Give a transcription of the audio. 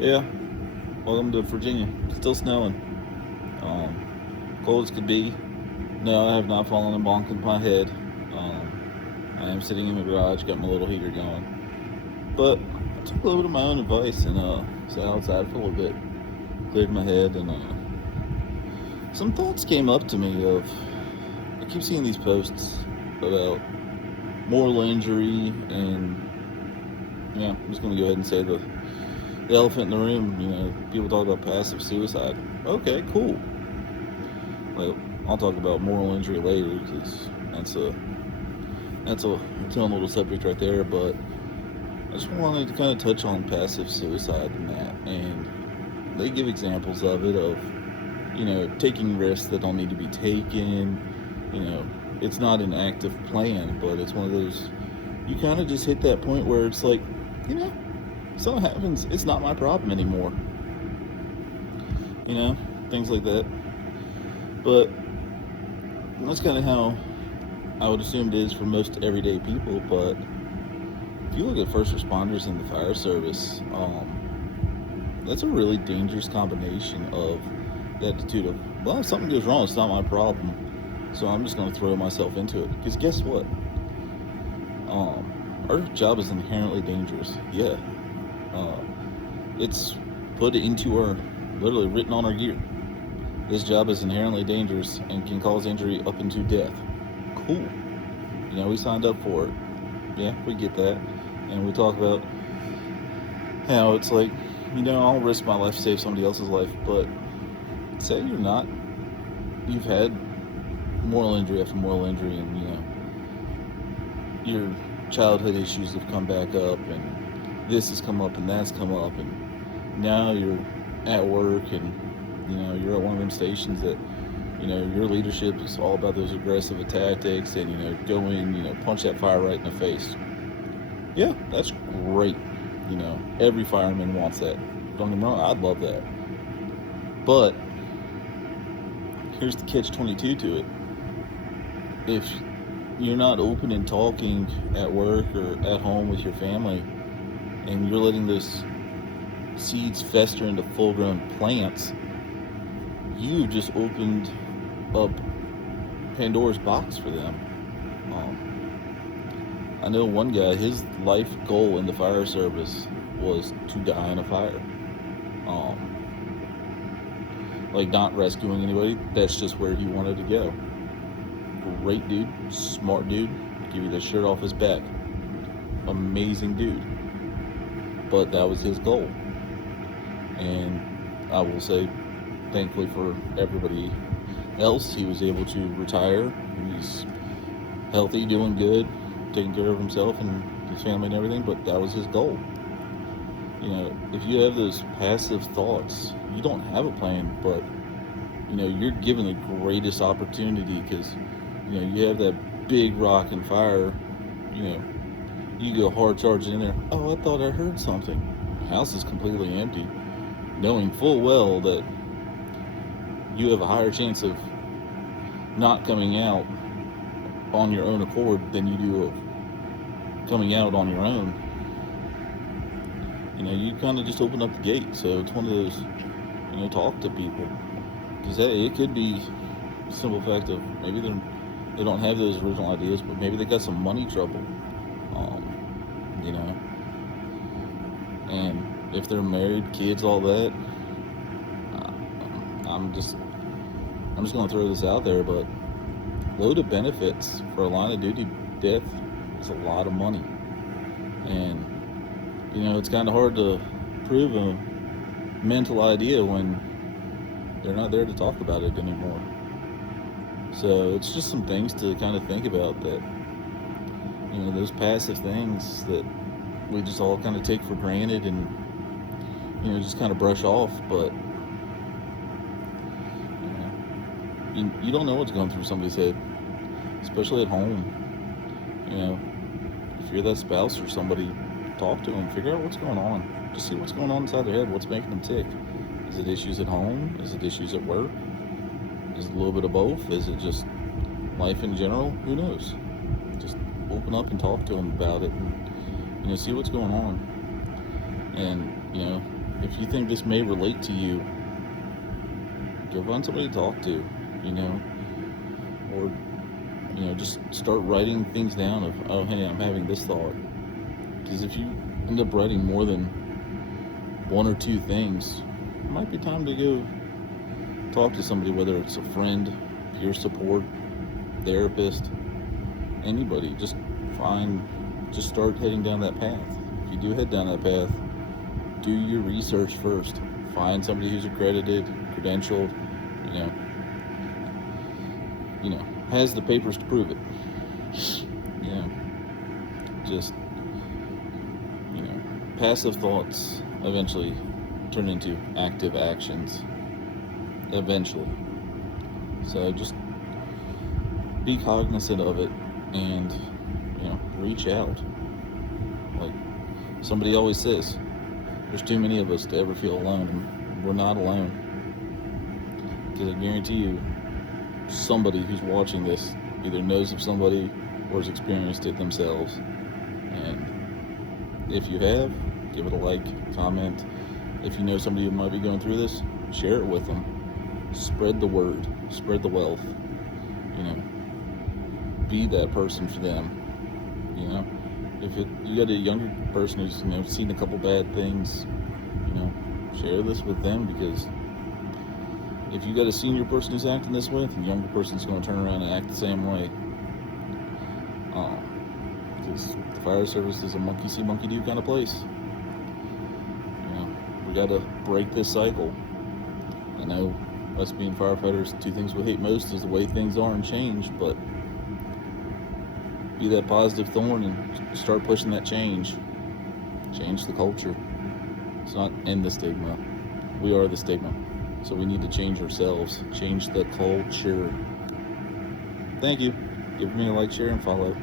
Yeah, welcome to Virginia. Still snowing. Cold as could be. No, I have not fallen and bonked my head. I am sitting in the garage, got my little heater going. But I took a little bit of my own advice and sat outside for a little bit, cleared my head, and some thoughts came up to me of, I keep seeing these posts about moral injury and, yeah, I'm just going to go ahead and say the elephant in the room. People talk about passive suicide. Okay, cool. Well, I'll talk about moral injury later because that's a its own little subject right there. But I just wanted to kind of touch on passive suicide and that, and they give examples of it of taking risks that don't need to be taken. It's not an active plan, but it's one of those you kind of just hit that point where it's like, something happens, it's not my problem anymore. Things like that. But that's kind of how I would assume it is for most everyday people. But if you look at first responders in the fire service, that's a really dangerous combination of the attitude of, well, if something goes wrong, it's not my problem, so I'm just going to throw myself into it. Because guess what? Our job is inherently dangerous. Yeah. It's put into our, literally written on our gear. This job is inherently dangerous and can cause injury up into death. Cool. We signed up for it. Yeah, we get that. And we talk about how it's like, I'll risk my life to save somebody else's life. But say you've had moral injury after moral injury, and, your childhood issues have come back up, and this has come up, and that's come up, and now you're at work, and you're at one of them stations that, your leadership is all about those aggressive tactics and, go in, punch that fire right in the face. Yeah, that's great. Every fireman wants that. Don't get me wrong, I'd love that. But here's the catch-22 to it. If you're not open and talking at work or at home with your family, and you're letting those seeds fester into full-grown plants, you've just opened up Pandora's box for them. I know one guy, his life goal in the fire service was to die in a fire. Like, not rescuing anybody, that's just where he wanted to go. Great dude, smart dude, give you the shirt off his back. Amazing dude. But that was his goal. And I will say, thankfully for everybody else, he was able to retire. He's healthy, doing good, taking care of himself and his family and everything, but that was his goal. If you have those passive thoughts, you don't have a plan, but you're given the greatest opportunity because you have that big rock and fire. You go hard charging in there. Oh, I thought I heard something. The house is completely empty, knowing full well that you have a higher chance of not coming out on your own accord than you do of coming out on your own. You kind of just open up the gate. So it's one of those, talk to people. Because, hey, it could be the simple fact of maybe they don't have those original ideas, but maybe they got some money trouble. And if they're married, kids, all that, I'm just going to throw this out there, but load of benefits for a line of duty death is a lot of money. And, it's kind of hard to prove a mental idea when they're not there to talk about it anymore. So it's just some things to kind of think about, that, those passive things that we just all kind of take for granted and, just kind of brush off. But, you don't know what's going through somebody's head, especially at home. If you're that spouse or somebody, talk to them, figure out what's going on. Just see what's going on inside their head, what's making them tick. Is it issues at home? Is it issues at work? Is it a little bit of both? Is it just life in general? Who knows? Just open up and talk to them about it and, see what's going on. And, if you think this may relate to you, go find somebody to talk to, you know, or, you know, just start writing things down of, oh, hey, I'm having this thought. Because if you end up writing more than one or two things, it might be time to go talk to somebody, whether it's a friend, peer support, therapist, anybody. Just start heading down that path. If you do head down that path, do your research first. Find somebody who's accredited, credentialed, has the papers to prove it. Just, passive thoughts eventually turn into active actions. Eventually. So just be cognizant of it and, reach out. Like somebody always says, there's too many of us to ever feel alone, and we're not alone. Because I guarantee you, somebody who's watching this either knows of somebody or has experienced it themselves. And if you have, give it a like, comment. If you know somebody who might be going through this, share it with them. Spread the word, spread the wealth. Be that person for them. If you got a younger person who's seen a couple bad things, share this with them, because if you got a senior person who's acting this way, the younger person's going to turn around and act the same way. Because the fire service is a monkey see, monkey do kind of place. We got to break this cycle. I know us being firefighters, two things we hate most is the way things are and change, but be that positive thorn and start pushing that change. Change the culture. It's not end the stigma. We are the stigma. So we need to change ourselves. Change the culture. Thank you. Give me a like, share, and follow.